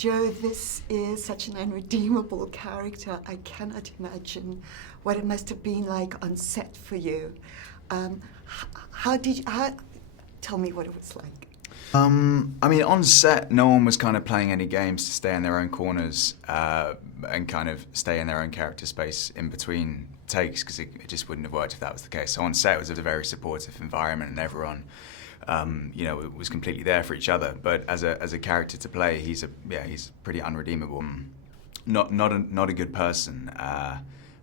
Joe, this is such an unredeemable character. I cannot imagine what it must have been like on set for you. Tell me what it was like. I mean, on set, no one was kind of playing any games to stay in their own corners and kind of stay in their own character space in between takes, because it just wouldn't have worked if that was the case. So on set, it was a very supportive environment, and everyone, was completely there for each other. But as a character to play, he's pretty unredeemable. Not a good person,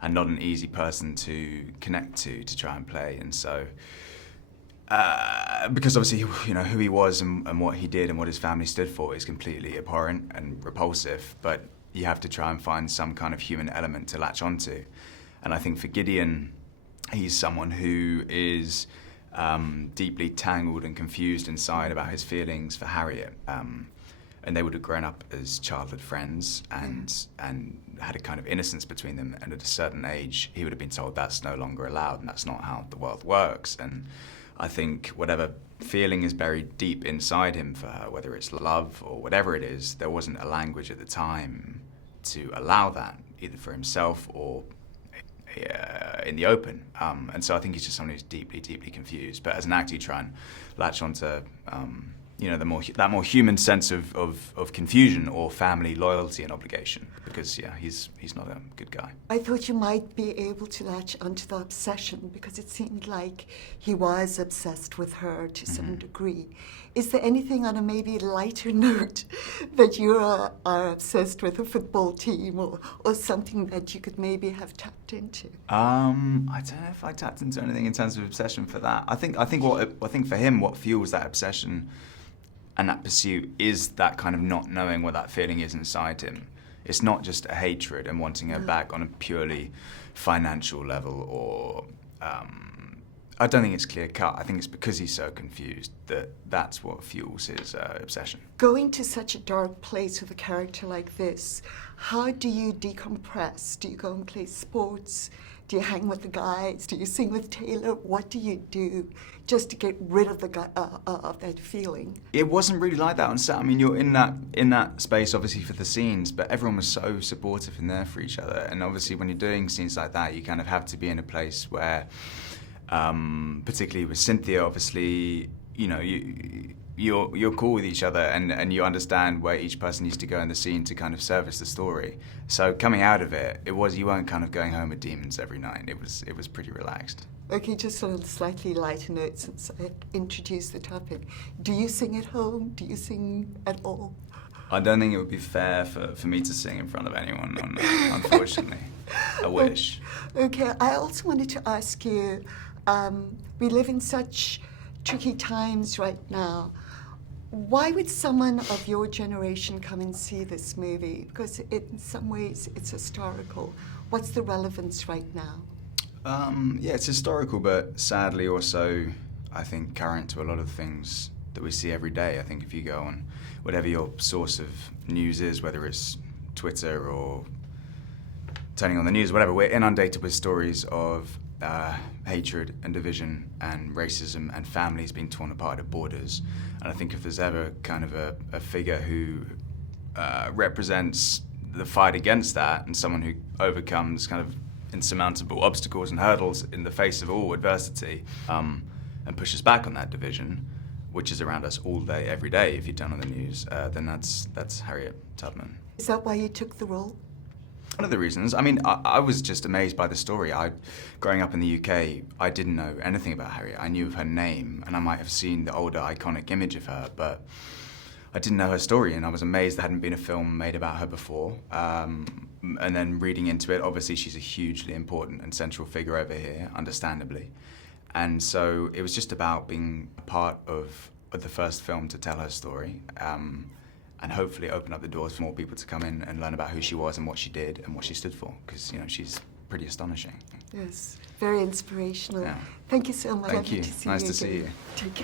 and not an easy person to connect to try and play. And so. Because obviously, who he was and what he did and what his family stood for is completely abhorrent and repulsive, but you have to try and find some kind of human element to latch onto. And I think for Gideon, he's someone who is deeply tangled and confused inside about his feelings for Harriet. And they would have grown up as childhood friends and had a kind of innocence between them. And at a certain age, he would have been told that's no longer allowed and that's not how the world works. And I think whatever feeling is buried deep inside him for her, whether it's love or whatever it is, there wasn't a language at the time to allow that, either for himself or in the open. And so I think he's just someone who's deeply, deeply confused. But as an actor, you try and latch onto that more human sense of confusion or family loyalty and obligation, because he's not a good guy. I thought you might be able to latch onto the obsession, because it seemed like he was obsessed with her to some degree. Is there anything on a maybe lighter note that you are obsessed with, a football team or something that you could maybe have tapped into? I don't know if I tapped into anything in terms of obsession for that. I think for him, what fuels that obsession and that pursuit is that kind of not knowing what that feeling is inside him. It's not just a hatred and wanting her back on a purely financial level, or I don't think it's clear cut. I think it's because he's so confused that's what fuels his obsession. Going to such a dark place with a character like this, how do you decompress? Do you go and play sports? Do you hang with the guys? Do you sing with Taylor? What do you do just to get rid of of that feeling? It wasn't really like that on set. I mean, you're in that space obviously for the scenes, but everyone was so supportive and there for each other. And obviously, when you're doing scenes like that, you kind of have to be in a place where, particularly with Cynthia, obviously, you're cool with each other and you understand where each person needs to go in the scene to kind of service the story. So coming out of it, you weren't kind of going home with demons every night. It was pretty relaxed. Okay, just on a slightly lighter note, since I introduced the topic, do you sing at home? Do you sing at all? I don't think it would be fair for me to sing in front of anyone, unfortunately. I wish. Okay, I also wanted to ask you, we live in such tricky times right now. Why would someone of your generation come and see this movie? Because in some ways it's historical. What's the relevance right now? It's historical, but sadly also, I think, current to a lot of things that we see every day. I think if you go on whatever your source of news is, whether it's Twitter or turning on the news, whatever, we're inundated with stories of hatred and division and racism and families being torn apart at borders. And I think if there's ever kind of a figure who represents the fight against that, and someone who overcomes kind of insurmountable obstacles and hurdles in the face of all adversity, and pushes back on that division, which is around us all day, every day, if you turn on the news, then that's Harriet Tubman. Is that why you took the role? One of the reasons. I mean, I was just amazed by the story. Growing up in the UK, I didn't know anything about Harriet. I knew of her name, and I might have seen the older iconic image of her, but I didn't know her story, and I was amazed there hadn't been a film made about her before. And then reading into it, obviously she's a hugely important and central figure over here, understandably. And so it was just about being a part of the first film to tell her story. And hopefully open up the doors for more people to come in and learn about who she was and what she did and what she stood for, because she's pretty astonishing. Yes, very inspirational. Yeah. Thank you so much. Thank you. Lovely to see Nice you to see again. you. Take care.